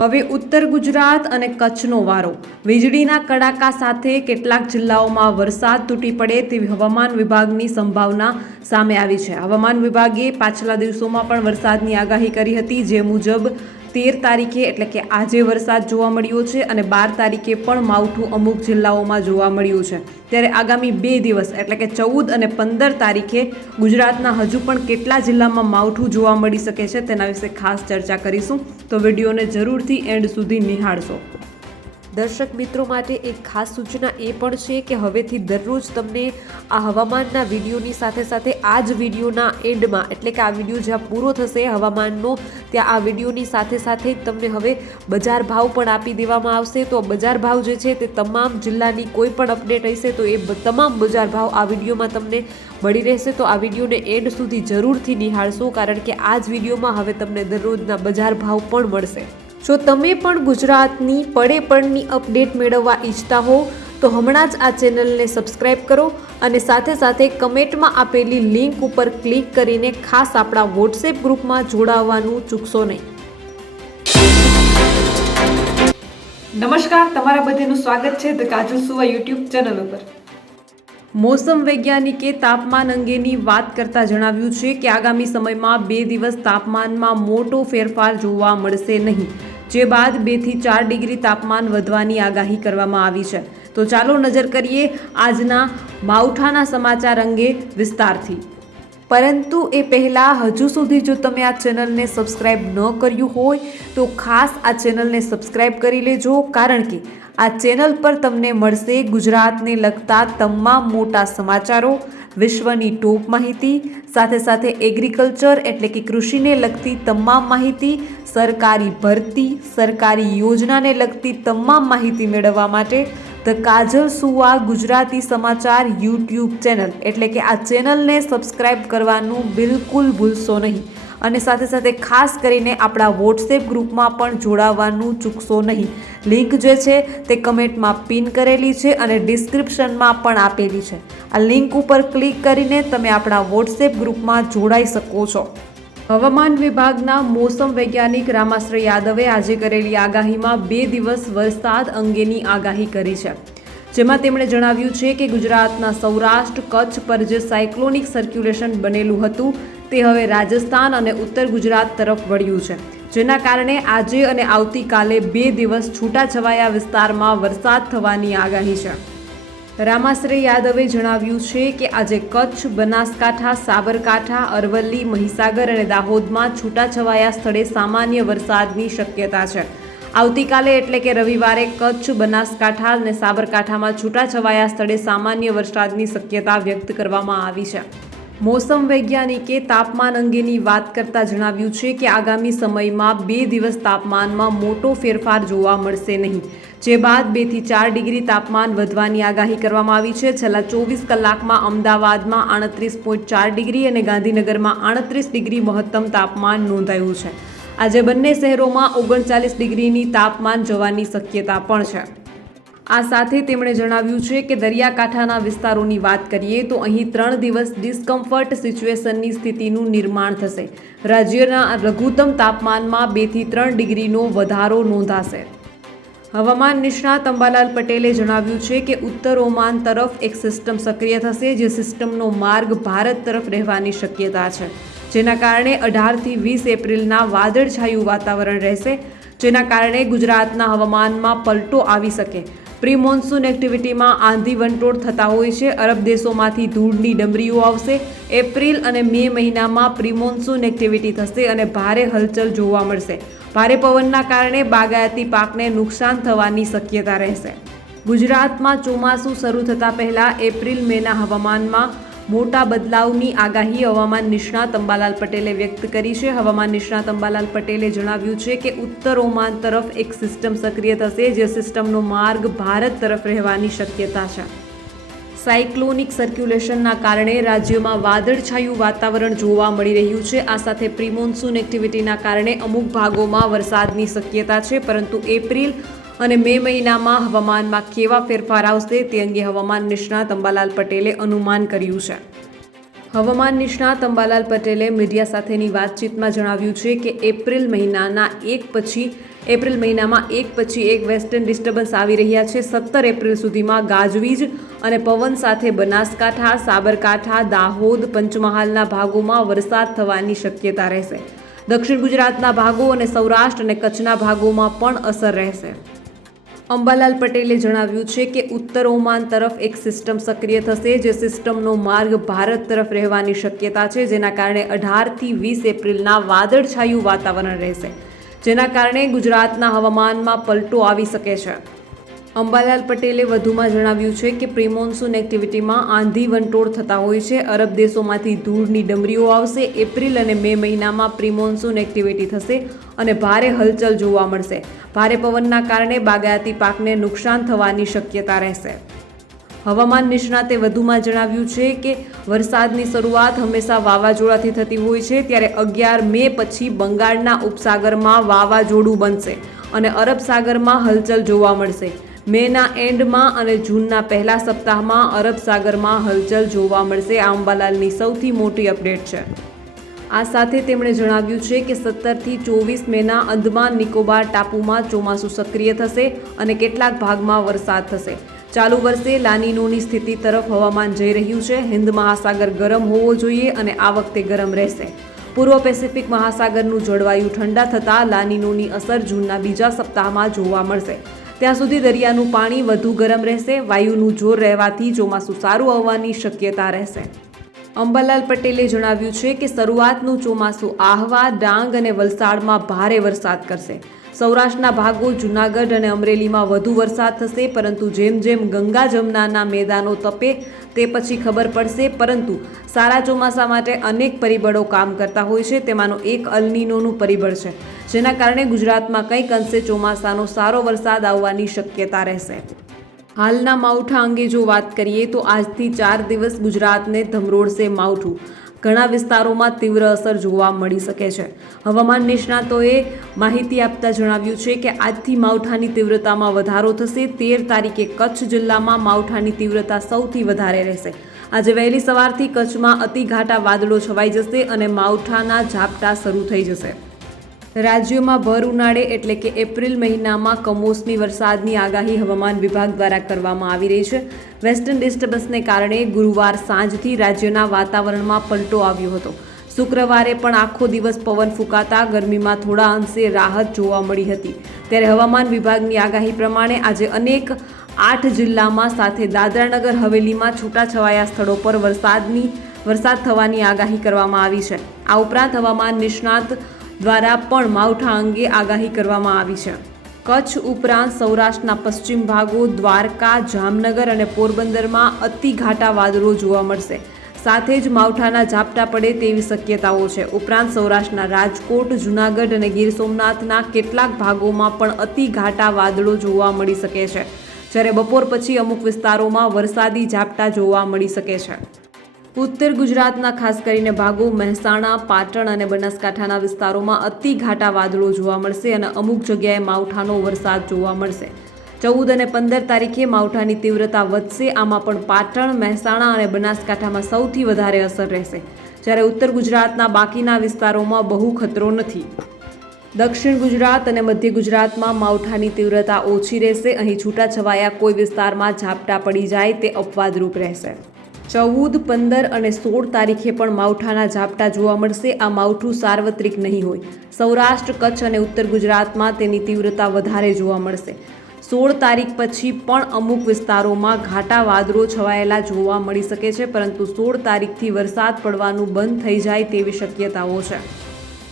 હવે ઉત્તર ગુજરાત અને કચ્છનો વારો। વીજળીના કડાકા સાથે કેટલાક જિલ્લાઓમાં વરસાદ તૂટી પડે તેવી હવામાન વિભાગની સંભાવના સામે આવી છે। હવામાન વિભાગે પાછલા દિવસોમાં પણ વરસાદની આગાહી કરી હતી, જે મુજબ 13 તારીખે એટલે કે આજે વરસાદ જોવા મળ્યો છે અને 12 તારીખે પણ માવઠું અમુક જિલ્લાઓમાં જોવા મળ્યું છે। ત્યારે આગામી 2 દિવસ એટલે કે 14 અને 15 તારીખે ગુજરાતના હજુ પણ કેટલા જિલ્લામાં માવઠું જોવા મળી શકે છે તેના વિશે ખાસ ચર્ચા કરીશું, તો વિડીયોને જરૂરથી એન્ડ સુધી નિહાળશો। દર્શક મિત્રો માટે એક ખાસ સૂચના એ પણ છે કે હવેથી દરરોજ તમને આ હવામાનના વિડીયોની સાથે સાથે આ જ વિડીયોના એન્ડમાં એટલે કે આ વિડીયો જ્યાં પૂરો થશે હવામાનનો, ત્યાં આ વિડીયોની સાથે સાથે તમને હવે બજાર ભાવ પણ આપી દેવામાં આવશે। તો બજાર ભાવ જે છે તે તમામ જિલ્લાની કોઈ પણ અપડેટ હશે તો એ તમામ બજાર ભાવ આ વિડીયોમાં તમને મળી રહેશે। તો આ વિડીયોને એન્ડ સુધી જરૂરથી નિહાળશો, કારણ કે આ જ વિડીયોમાં હવે તમને દરરોજના બજાર ભાવ પણ મળશે। જો તમે પણ ગુજરાતની પડે પડની અપડેટ મેળવવા ઈચ્છતા હો તો હમણાં જ આ ચેનલને સબસ્ક્રાઇબ કરો અને સાથે સાથે કમેન્ટમાં આપેલી લિંક ઉપર ક્લિક કરીને ખાસ આપણા વોટ્સએપ ગ્રુપમાં જોડાવવાનું ચૂકશો નહીં। નમસ્કાર, તમારા બધાનું સ્વાગત છે ધ કાજલ સુવા યુટ્યુબ ચેનલ ઉપર। મોસમ વૈજ્ઞાનિકે તાપમાન અંગેની વાત કરતા જણાવ્યું છે કે આગામી સમયમાં 2 દિવસ તાપમાનમાં મોટો ફેરફાર જોવા મળશે નહીં, જે બાદ 2 થી 4 ડિગ્રી તાપમાન વધવાની આગાહી કરવામાં આવી છે। તો ચાલો નજર કરીએ આજના માવઠાના સમાચાર અંગે વિસ્તારથી। પરંતુ એ પહેલાં હજુ સુધી જો તમે આ ચેનલને સબસ્ક્રાઇબ ન કર્યું હોય તો ખાસ આ ચેનલને સબસ્ક્રાઇબ કરી લેજો, કારણ કે આ ચેનલ પર તમને મળશે ગુજરાતને લગતા તમામ મોટા સમાચારો, વિશ્વની ટોપ માહિતી, સાથે સાથે એગ્રીકલ્ચર એટલે કે કૃષિને લગતી તમામ માહિતી, સરકારી ભરતી, સરકારી યોજનાને લગતી તમામ માહિતી મેળવવા માટે ધ કાજલ સુવા ગુજરાતી સમાચાર યુટ્યુબ ચેનલ એટલે કે આ ચેનલને સબસ્ક્રાઇબ કરવાનું બિલકુલ ભૂલશો નહીં અને સાથે સાથે ખાસ કરીને આપણા વોટ્સએપ ગ્રુપમાં પણ જોડાવાનું ચૂકશો નહીં। લિંક જે છે તે કમેન્ટમાં પિન કરેલી છે અને ડિસ્ક્રિપ્શનમાં પણ આપેલી છે। આ લિંક ઉપર ક્લિક કરીને તમે આપણા વોટ્સએપ ગ્રુપમાં જોડાઈ શકો છો। હવામાન વિભાગના મોસમ વૈજ્ઞાનિક રામાશ્રય યાદવે આજે કરેલી આગાહીમાં 2 દિવસ વરસાદ અંગેની આગાહી કરી છે, જેમાં તેમણે જણાવ્યું છે કે ગુજરાતના સૌરાષ્ટ્ર કચ્છ પર જે સાયક્લોનિક સર્ક્યુલેશન બનેલું હતું તે હવે રાજસ્થાન અને ઉત્તર ગુજરાત તરફ વળ્યું છે, જેના કારણે આજે અને આવતીકાલે 2 દિવસ છૂટાછવાયા વિસ્તારમાં વરસાદ થવાની આગાહી છે। રામાશ્રય યાદવે જણાવ્યું છે કે આજે કચ્છ, બનાસકાંઠા, સાબરકાંઠા, અરવલ્લી, મહીસાગર અને દાહોદમાં છૂટાછવાયા સ્થળે સામાન્ય વરસાદની શક્યતા છે। આવતીકાલે એટલે કે રવિવારે કચ્છ, બનાસકાંઠા અને સાબરકાંઠામાં છૂટાછવાયા સ્થળે સામાન્ય વરસાદની શક્યતા વ્યક્ત કરવામાં આવી છે। મોસમ વૈજ્ઞાનિકે તાપમાન અંગેની વાત કરતા જણાવ્યું છે કે આગામી સમયમાં 2 દિવસ તાપમાનમાં મોટો ફેરફાર જોવા મળશે નહીં, જે બાદ 2 થી 4 ડિગ્રી તાપમાન વધવાની આગાહી કરવામાં આવી છે। છેલ્લા 24 કલાકમાં અમદાવાદમાં 38.4 ડિગ્રી અને ગાંધીનગરમાં 38 ડિગ્રી મહત્તમ તાપમાન નોંધાયું છે। આજે બંને શહેરોમાં 39 ડિગ્રીની તાપમાન જવાની શક્યતા પણ છે। આ સાથે તેમણે જણાવ્યું છે કે દરિયાકાંઠાના વિસ્તારોની વાત કરીએ તો અહીં 3 દિવસ ડિસ્કમ્ફર્ટ સિચ્યુએશનની સ્થિતિનું નિર્માણ થશે। રાજ્યના લઘુત્તમ તાપમાનમાં 2 થી 3 ડિગ્રીનો વધારો નોંધાશે। હવામાન નિષ્ણાત અંબાલાલ પટેલે જણાવ્યું છે કે ઉત્તર ઓમાન તરફ એક સિસ્ટમ સક્રિય થશે, જે સિસ્ટમનો માર્ગ ભારત તરફ રહેવાની શક્યતા છે, જેના કારણે 18 થી 20 એપ્રિલના વાદળછાયું વાતાવરણ રહેશે, જેના કારણે ગુજરાતના હવામાનમાં પલટો આવી શકે। પ્રી મોન્સૂન એક્ટિવિટીમાં આંધી વંટોળ થતા હોય છે। અરબ દેશોમાંથી ધૂળની ડમરીઓ આવશે। એપ્રિલ અને મે મહિનામાં પ્રી મોન્સૂન એક્ટિવિટી થશે અને ભારે હલચલ જોવા મળશે। ભારે પવનના કારણે બાગાયતી પાકને નુકસાન થવાની શક્યતા રહેશે। ગુજરાતમાં ચોમાસું શરૂ થતાં પહેલા એપ્રિલ મેના હવામાનમાં મોટા બદલાવની આગાહી હવામાન નિષ્ણાત અંબાલાલ પટેલે વ્યક્ત કરી છે। હવામાન નિષ્ણાત અંબાલાલ પટેલે જણાવ્યું છે કે ઉત્તર ઓમાન તરફ એક સિસ્ટમ સક્રિય થશે, જે સિસ્ટમનો માર્ગ ભારત તરફ રહેવાની શક્યતા છે। સાયક્લોનિક સર્ક્યુલેશનના કારણે રાજ્યમાં વાદળછાયું વાતાવરણ જોવા મળી રહ્યું છે। આ સાથે પ્રી મોન્સૂન એક્ટિવિટીના કારણે અમુક ભાગોમાં વરસાદની શક્યતા છે, પરંતુ એપ્રિલ અને મે મહિનામાં હવામાનમાં કેવા ફેરફાર આવશે તે અંગે હવામાન નિષ્ણાત અંબાલાલ પટેલે અનુમાન કર્યું છે। હવામાન નિષ્ણાત અંબાલાલ પટેલે મીડિયા સાથેની વાતચીતમાં જણાવ્યું છે કે એપ્રિલ મહિનામાં એક પછી એક વેસ્ટર્ન ડિસ્ટર્બન્સ આવી રહ્યા છે. 17 એપ્રિલ સુધીમાં ગાજવીજ અને પવન સાથે બનાસકાંઠા, સાબરકાંઠા, દાહોદ, પંચમહાલના ભાગોમાં વરસાદ થવાની શક્યતા રહેશે. દક્ષિણ ગુજરાતના ભાગો અને સૌરાષ્ટ્ર અને કચ્છના ભાગોમાં પણ અસર રહેશે. અંબાલાલ પટેલે જણાવ્યું છે કે ઉત્તર ઓમાન તરફ એક સિસ્ટમ સક્રિય થશે, જે સિસ્ટમનો માર્ગ ભારત તરફ રહેવાની શક્યતા છે, જેના કારણે 18થી 20 એપ્રિલના વાદળછાયું વાતાવરણ રહેશે, જેના કારણે ગુજરાતના હવામાનમાં પલટો આવી શકે છે. અંબાલાલ પટેલે વધુમાં જણાવ્યું છે કે પ્રી-મોન્સૂન એક્ટિવિટીમાં આંધી વંટોળ થતા હોય છે. અરબ દેશોમાંથી ધૂળની ડમરીઓ આવશે. એપ્રિલ અને મે મહિનામાં પ્રી-મોન્સૂન એક્ટિવિટી થશે અને ભારે હલચલ જોવા મળશે. ભારે પવનના કારણે બાગાયતી પાકને નુકસાન થવાની શક્યતા રહેશે. હવામાન નિષ્ણાતે વધુમાં જણાવ્યું છે કે વરસાદની શરૂઆત હંમેશા વાવાઝોડાથી થતી હોય છે, ત્યારે 11 મે પછી બંગાળના ઉપસાગરમાં વાવાઝોડું બનશે અને અરબ સાગરમાં હલચલ જોવા મળશે. મેના એન્ડમાં અને જૂનના પહેલા સપ્તાહમાં અરબ સાગરમાં હલચલ જોવા મળશે. આ અંબાલાલની સૌથી મોટી અપડેટ છે. આ સાથે તેમણે જણાવ્યું છે કે 17થી 24 મેના અંદમાન નિકોબાર ટાપુમાં ચોમાસું સક્રિય થશે અને કેટલાક ભાગમાં વરસાદ થશે. ચાલુ વર્ષે લાનીનોની સ્થિતિ તરફ હવામાન જઈ રહ્યું છે. હિન્દ મહાસાગર ગરમ હોવો જોઈએ અને આ વખતે ગરમ રહેશે. પૂર્વ પેસિફિક મહાસાગરનું જળવાયુ ઠંડા થતાં લાનીનોની અસર જૂનના બીજા સપ્તાહમાં જોવા મળશે. ત્યાં સુધી દરિયાનું પાણી વધુ ગરમ રહેશે. વાયુનું જોર રહેવાથી ચોમાસું સારું આવવાની શક્યતા રહેશે. અંબાલાલ પટેલે જણાવ્યું છે કે શરૂઆતનું ચોમાસું આહવા, ડાંગ અને વલસાડમાં ભારે વરસાદ કરશે. સૌરાષ્ટ્રના ભાગો, જૂનાગઢ અને અમરેલીમાં વધુ વરસાદ થશે, પરંતુ જેમ જેમ ગંગા જમનાના મેદાનો તપે તે પછી ખબર પડશે. પરંતુ સારા ચોમાસા માટે અનેક પરિબળો કામ કરતા હોય છે, તેમાંનો એક અલ નીનોનું પરિબળ છે, જેના કારણે ગુજરાતમાં કંઈક અંશે ચોમાસાનો સારો વરસાદ આવવાની શક્યતા રહેશે. હાલના માવઠા અંગે જો વાત કરીએ તો આજથી 4 દિવસ ગુજરાતને ધમરોળશે માવઠું. ઘણા વિસ્તારોમાં તીવ્ર અસર જોવા મળી શકે છે. હવામાન નિષ્ણાતોએ માહિતી આપતા જણાવ્યું છે કે આજથી માવઠાની તીવ્રતામાં વધારો થશે. 13 તારીખે કચ્છ જિલ્લામાં માવઠાની તીવ્રતા સૌથી વધારે રહેશે. આજે વહેલી સવારથી કચ્છમાં અતિઘાટા વાદળો છવાઈ જશે અને માવઠાના ઝાપટા શરૂ થઈ જશે. રાજ્યોમાં ભર ઉનાળે એટલે કે એપ્રિલ મહિનામાં કમોસમી વરસાદની આગાહી હવામાન વિભાગ દ્વારા કરવામાં આવી રહી છે. વેસ્ટર્ન ડિસ્ટર્બન્સને કારણે ગુરુવાર સાંજથી રાજ્યના વાતાવરણમાં પલટો આવ્યો હતો. શુક્રવારે પણ આખો દિવસ પવન ફૂંકાતા ગરમીમાં થોડા અંશે રાહત જોવા મળી હતી. ત્યારે હવામાન વિભાગની આગાહી પ્રમાણે આજે અનેક 8 જિલ્લામાં સાથે દાદરાનગર હવેલીમાં છૂટાછવાયા સ્થળો પર વરસાદ થવાની આગાહી કરવામાં આવી છે. આ ઉપરાંત હવામાન નિષ્ણાત દ્વારા પણ માવઠા અંગે આગાહી કરવામાં આવી છે. કચ્છ ઉપરાંત સૌરાષ્ટ્રના પશ્ચિમ ભાગો, દ્વારકા, જામનગર અને પોરબંદરમાં અતિઘાટા વાદળો જોવા મળશે. સાથે જ માવઠાના ઝાપટા પડે તેવી શક્યતાઓ છે. ઉપરાંત સૌરાષ્ટ્રના રાજકોટ, જૂનાગઢ અને ગીર સોમનાથના કેટલાક ભાગોમાં પણ અતિઘાટા વાદળો જોવા મળી શકે છે, જ્યારે બપોર પછી અમુક વિસ્તારોમાં વરસાદી ઝાપટા જોવા મળી શકે છે. ઉત્તર ગુજરાતના ખાસ કરીને ભાગો, મહેસાણા, પાટણ અને બનાસકાંઠાના વિસ્તારોમાં અતિઘાટા વાદળો જોવા મળશે અને અમુક જગ્યાએ માવઠાનો વરસાદ જોવા મળશે. 14 અને 15 તારીખે માવઠાની તીવ્રતા વધશે. આમાં પણ પાટણ, મહેસાણા અને બનાસકાંઠામાં સૌથી વધારે અસર રહેશે, જ્યારે ઉત્તર ગુજરાતના બાકીના વિસ્તારોમાં બહુ ખતરો નથી. દક્ષિણ ગુજરાત અને મધ્ય ગુજરાતમાં માવઠાની તીવ્રતા ઓછી રહેશે. અહીં છૂટાછવાયા કોઈ વિસ્તારમાં ઝાપટા પડી જાય તે અપવાદરૂપ રહેશે. 14, 15 અને 16 તારીખે પણ માવઠાના ઝાપટા જોવા મળશે. આ માવઠું સાર્વત્રિક નહીં હોય. સૌરાષ્ટ્ર, કચ્છ અને ઉત્તર ગુજરાતમાં તેની તીવ્રતા વધારે જોવા મળશે. 16 તારીખ પછી પણ અમુક વિસ્તારોમાં ઘાટા વાદળો છવાયેલા જોવા મળી શકે છે, પરંતુ 16 તારીખથી વરસાદ પડવાનું બંધ થઈ જાય તેવી શક્યતાઓ છે.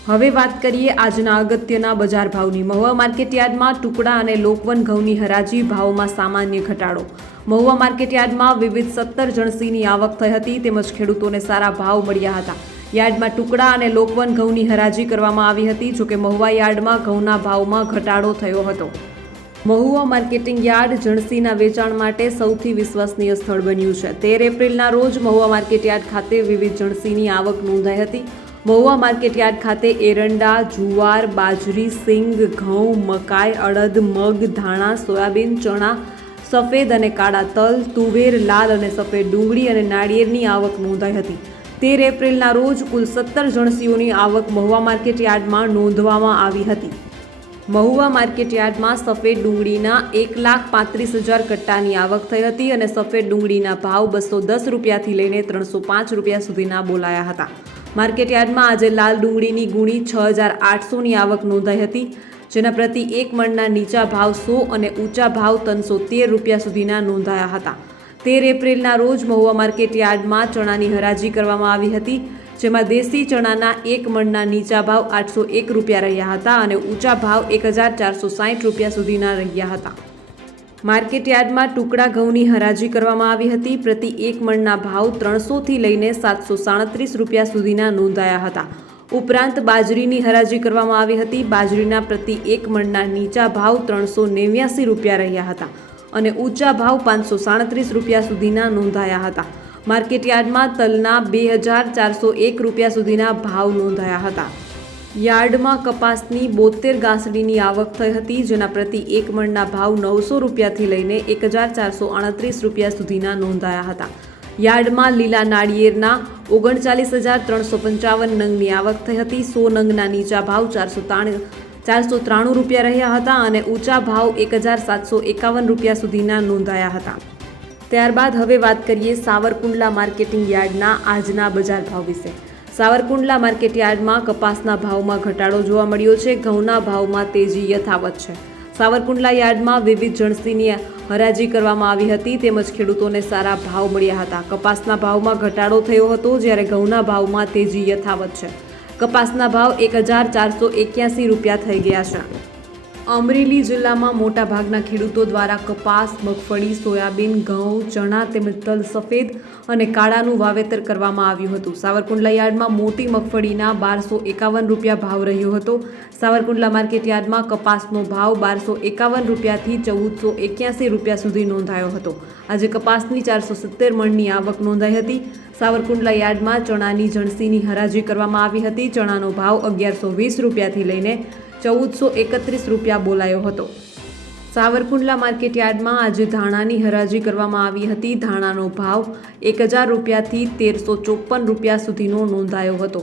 હવે વાત કરીએ આજના અગત્યના બજાર ભાવની. મહુવા માર્કેટયાર્ડમાં ટુકડા અને લોકવન ઘઉંની હરાજી ભાવમાં સામાન્ય ઘટાડો. મહુવા માર્કેટયાર્ડમાં વિવિધ 17 જણસીની આવક થઈ હતી, તેમજ ખેડૂતોને સારા ભાવ મળ્યા હતા. યાર્ડમાં ટુકડા અને લોકવન ઘઉંની હરાજી કરવામાં આવી હતી. જોકે મહુવા યાર્ડમાં ઘઉંના ભાવમાં ઘટાડો થયો હતો. મહુવા માર્કેટિંગ યાર્ડ જણસીના વેચાણ માટે સૌથી વિશ્વસનીય સ્થળ બન્યું છે. 13 એપ્રિલના રોજ મહુવા માર્કેટયાર્ડ ખાતે વિવિધ જણસીની આવક નોંધાઈ હતી. મહુવા માર્કેટયાર્ડ ખાતે એરંડા, જુવાર, બાજરી, સિંગ, ઘઉં, મકાઈ, અડદ, મગ, ધાણા, સોયાબીન, ચણા, સફેદ અને કાળા તલ, તુવેર, લાલ અને સફેદ ડુંગળી અને નાળિયેરની આવક નોંધાઈ હતી. 13 એપ્રિલના રોજ કુલ 17 જણસીઓની આવક મહુવા માર્કેટ યાર્ડમાં નોંધવામાં આવી હતી. મહુવા માર્કેટ યાર્ડમાં સફેદ ડુંગળીના 1,35,000 કટ્ટાની આવક થઈ હતી અને સફેદ ડુંગળીના ભાવ 210 રૂપિયાથી લઈને 305 રૂપિયા સુધીના બોલાયા હતા. માર્કેટ યાર્ડમાં આજે લાલ ડુંગળીની ગુણી 6,800ની આવક નોંધાઈ હતી, જેના પ્રતિ 1 મણના નીચા ભાવ 100 અને ઊંચા ભાવ 313 રૂપિયા સુધીના નોંધાયા હતા. 13 એપ્રિલના રોજ મહુવા માર્કેટ યાર્ડમાં ચણાની હરાજી કરવામાં આવી હતી, જેમાં દેશી ચણાના 1 મણના નીચા ભાવ 801 રૂપિયા રહ્યા હતા અને ઊંચા ભાવ 1,460 રૂપિયા સુધીના રહ્યા હતા. માર્કેટ યાર્ડમાં ટુકડા ઘઉંની હરાજી કરવામાં આવી હતી. પ્રતિ 1 મણના ભાવ 300થી લઈને 737 રૂપિયા સુધીના નોંધાયા હતા. ઉપરાંત બાજરીની હરાજી કરવામાં આવી હતી. બાજરીના પ્રતિ 1 મણના નીચા ભાવ 389 રૂપિયા રહ્યા હતા અને ઊંચા ભાવ 537 રૂપિયા સુધીના નોંધાયા હતા. માર્કેટ યાર્ડમાં તલના 2,401 રૂપિયા સુધીના ભાવ નોંધાયા હતા. યાર્ડમાં કપાસની 72 ગાંસડીની આવક થઈ હતી, જેના પ્રતિ 1 મણના ભાવ 900 રૂપિયાથી લઈને 1,438 રૂપિયા સુધીના નોંધાયા હતા. યાર્ડમાં લીલા નાળિયેરના 39,355 નંગની આવક થઈ હતી. 100 નંગના નીચા ભાવ 493 રૂપિયા રહ્યા હતા અને ઊંચા ભાવ 1,751 રૂપિયા સુધીના નોંધાયા હતા. ત્યારબાદ હવે વાત કરીએ સાવરકુંડલા માર્કેટિંગ યાર્ડના આજના બજાર ભાવ વિશે. સાવરકુંડલા માર્કેટ યાર્ડમાં કપાસના ભાવમાં ઘટાડો જોવા મળ્યો છે. ઘઉંના ભાવમાં તેજી યથાવત છે. સાવરકુંડલા યાર્ડમાં વિવિધ જણસીની હરાજી કરવામાં આવી હતી, તેમજ ખેડૂતોને સારા ભાવ મળ્યા હતા. કપાસના ભાવમાં ઘટાડો થયો હતો, જ્યારે ઘઉંના ભાવમાં તેજી યથાવત છે. કપાસના ભાવ 1,481 રૂપિયા થઈ ગયા છે. અમરેલી જિલ્લામાં મોટાભાગના ખેડૂતો દ્વારા કપાસ, મગફળી, સોયાબીન, ઘઉં, ચણા તેમજ તલ સફેદ અને કાળાનું વાવેતર કરવામાં આવ્યું હતું. સાવરકુંડલા યાર્ડમાં મોટી મગફળીના 1,251 રૂપિયા ભાવ રહ્યો હતો. સાવરકુંડલા માર્કેટ યાર્ડમાં કપાસનો ભાવ 1,251 રૂપિયાથી 1,481 રૂપિયા સુધી નોંધાયો હતો. આજે કપાસની 470 મણની આવક નોંધાઈ હતી. સાવરકુંડલા યાર્ડમાં ચણાની જણસીની હરાજી કરવામાં આવી હતી. ચણાનો ભાવ 1,120 રૂપિયાથી લઈને 1,431 રૂપિયા બોલાયો હતો. સાવરકુંડલા માર્કેટ યાર્ડમાં આજે ધાણાની હરાજી કરવામાં આવી હતી. ધાણાનો ભાવ 1,000 રૂપિયાથી 1,354 રૂપિયા સુધીનો નોંધાયો હતો.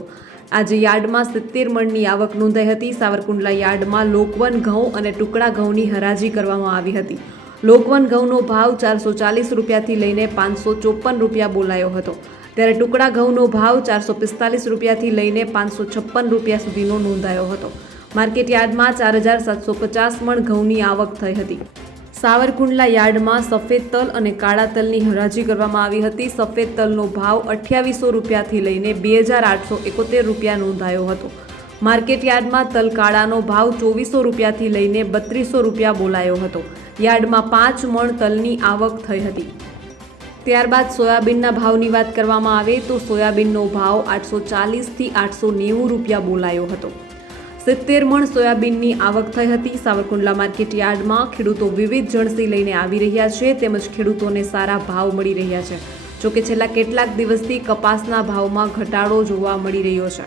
આજે યાર્ડમાં 70 મણની આવક નોંધાઈ હતી. સાવરકુંડલા યાર્ડમાં લોકવન ઘઉં અને ટુકડા ઘઉંની હરાજી કરવામાં આવી હતી. લોકવન ઘઉંનો ભાવ 440 રૂપિયાથી લઈને 554 રૂપિયા બોલાયો હતો, ત્યારે ટુકડા ઘઉંનો ભાવ 445 રૂપિયાથી લઈને 556 રૂપિયા સુધીનો નોંધાયો હતો. માર્કેટ યાર્ડમાં 4,750 મણ ઘઉંની આવક થઈ હતી. સાવરકુંડલા યાર્ડમાં સફેદ તલ અને કાળા તલની હરાજી કરવામાં આવી હતી. સફેદ તલનો ભાવ 2800 રૂપિયાથી લઈને 2,871 રૂપિયા નોંધાયો હતો. માર્કેટ યાર્ડમાં તલ કાળાનો ભાવ 2,400 રૂપિયાથી લઈને 3,200 રૂપિયા બોલાયો હતો. યાર્ડમાં 5 મણ તલની આવક થઈ હતી. ત્યારબાદ સોયાબીનના ભાવની વાત કરવામાં આવે તો સોયાબીનનો ભાવ 840થી 890 રૂપિયા બોલાયો હતો. 70 મણ સોયાબીનની આવક થઈ હતી. સાવરકુંડલા માર્કેટ યાર્ડમાં ખેડૂતો વિવિધ જણસી લઈને આવી રહ્યા છે, તેમજ ખેડૂતોને સારા ભાવ મળી રહ્યા છે. જોકે છેલ્લા કેટલાક દિવસથી કપાસના ભાવમાં ઘટાડો જોવા મળી રહ્યો છે.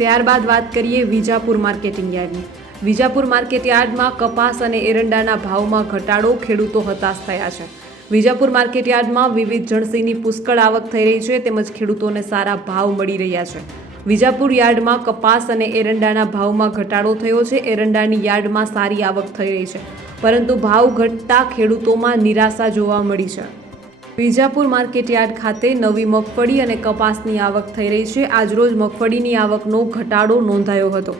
ત્યારબાદ વાત કરીએ વિજાપુર માર્કેટિંગ યાર્ડની. વિજાપુર માર્કેટ યાર્ડમાં કપાસ અને એરંડાના ભાવમાં ઘટાડો, ખેડૂતો હતાશ થયા છે. વિજાપુર માર્કેટ યાર્ડમાં વિવિધ જણસીની પુષ્કળ આવક થઈ રહી છે, તેમજ ખેડૂતોને સારા ભાવ મળી રહ્યા છે. વિજાપુર યાર્ડમાં કપાસ અને એરંડાના ભાવમાં ઘટાડો થયો છે. એરંડાની યાર્ડમાં સારી આવક થઈ રહી છે, પરંતુ ભાવ ઘટતા ખેડૂતોમાં નિરાશા જોવા મળી છે. વિજાપુર માર્કેટ યાર્ડ ખાતે નવી મગફળી અને કપાસની આવક થઈ રહી છે. આજરોજ મગફળીની આવકનો ઘટાડો નોંધાયો હતો,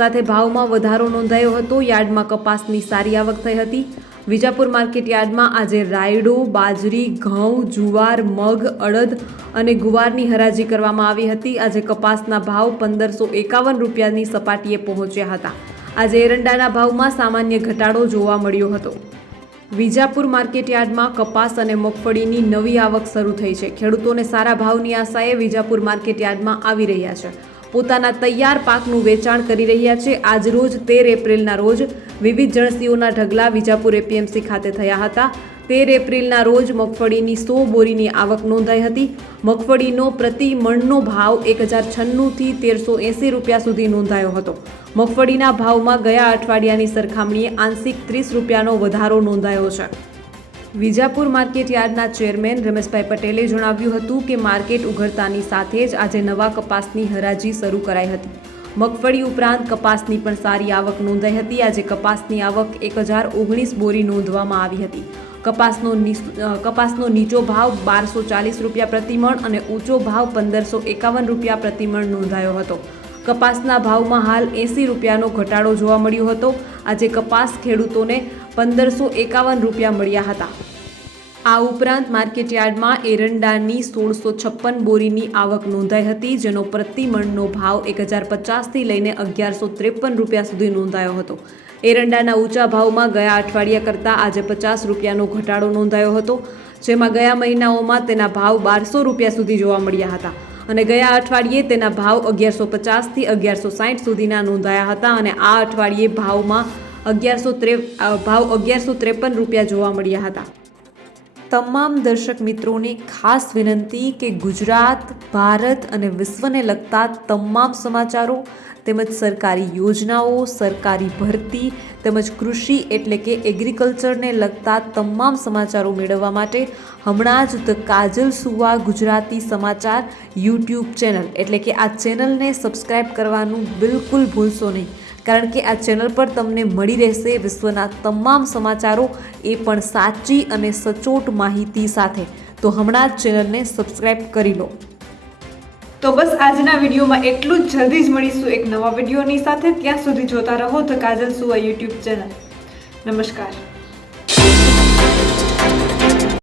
સાથે ભાવમાં વધારો નોંધાયો હતો. યાર્ડમાં કપાસની સારી આવક થઈ હતી. વિજાપુર માર્કેટ યાર્ડમાં આજે રાયડો, બાજરી, ઘઉં, જુવાર, મગ, અડદ અને ગુવારની હરાજી કરવામાં આવી હતી. આજે કપાસના ભાવ 1,551 રૂપિયાની સપાટીએ પહોંચ્યા હતા. આજે એરંડાના ભાવમાં સામાન્ય ઘટાડો જોવા મળ્યો હતો. વિજાપુર માર્કેટ યાર્ડમાં કપાસ અને મગફળીની નવી આવક શરૂ થઈ છે. ખેડૂતોને સારા ભાવની આશાએ વિજાપુર માર્કેટ યાર્ડમાં આવી રહ્યા છે. પોતાના તૈયાર પાકનું વેચાણ કરી રહ્યા છે. આજરોજ 13 એપ્રિલના રોજ વિવિધ જણસીઓના ઢગલા વિજાપુર એપીએમસી ખાતે થયા હતા. 13 એપ્રિલના રોજ મગફળીની 100 બોરીની આવક નોંધાઈ હતી. મગફળીનો પ્રતિ મણનો ભાવ 1,096થી 1,380 રૂપિયા સુધી નોંધાયો હતો. મગફળીના ભાવમાં ગયા અઠવાડિયાની સરખામણીએ આંશિક 30 રૂપિયાનો વધારો નોંધાયો છે. વિજાપુર માર્કેટ યાર્ડના ચેરમેન રમેશભાઈ પટેલે જણાવ્યું હતું કે માર્કેટ ઉઘડતાની સાથે જ આજે નવા કપાસની હરાજી શરૂ કરાઈ હતી. મગફળી ઉપરાંત કપાસની પણ સારી આવક નોંધાઈ હતી. આજે કપાસની આવક 1019 બોરી નોંધવામાં આવી હતી. કપાસનો નીચો ભાવ 1240 રૂપિયા પ્રતિમણ અને ઊંચો ભાવ 1551 રૂપિયા પ્રતિમણ નોંધાયો હતો. કપાસના ભાવમાં હાલ 80 રૂપિયાનો ઘટાડો જોવા મળ્યો હતો. આજે કપાસ ખેડૂતોને 1551 રૂપિયા મળ્યા હતા. આ ઉપરાંત માર્કેટયાર્ડમાં એરંડાની 1656 બોરીની આવક નોંધાઈ હતી, જેનો પ્રતિમણનો ભાવ 1050થી લઈને 1153 રૂપિયા સુધી નોંધાયો હતો. એરંડાના ઊંચા ભાવમાં ગયા અઠવાડિયા કરતાં આજે 50 રૂપિયાનો ઘટાડો નોંધાયો હતો, જેમાં ગયા મહિનાઓમાં તેના ભાવ 1200 રૂપિયા સુધી જોવા મળ્યા હતા અને ગયા અઠવાડિયે તેના ભાવ 1150થી 1160 સુધીના નોંધાયા હતા અને આ અઠવાડિયે ભાવ 1153 રૂપિયા જોવા મળ્યા હતા. તમામ દર્શક મિત્રોને ખાસ વિનંતી કે ગુજરાત, ભારત અને વિશ્વને લગતા તમામ સમાચારો તેમજ સરકારી યોજનાઓ, સરકારી ભરતી તેમજ કૃષિ એટલે કે એગ્રીકલ્ચરને લગતા તમામ સમાચારો મેળવવા માટે હમણાં જ ધ કાજલ સુવા ગુજરાતી સમાચાર યુટ્યુબ ચેનલ એટલે કે આ ચેનલને સબસ્ક્રાઈબ કરવાનું બિલકુલ ભૂલશો નહીં, કારણ કે આ ચેનલ પર તમને મળી રહેશે વિશ્વના તમામ સમાચારો, એ પણ સાચી અને સચોટ માહિતી સાથે. તો હમણાં જ ચેનલને સબસ્ક્રાઈબ કરી લો. તો બસ આજના વિડીયોમાં એટલું જ. જલ્દી જ મળીશું એક નવા વિડીયોની સાથે. ત્યાં સુધી જોતા રહો ધ કાજલ સુવા યુટ્યુબ ચેનલ. નમસ્કાર.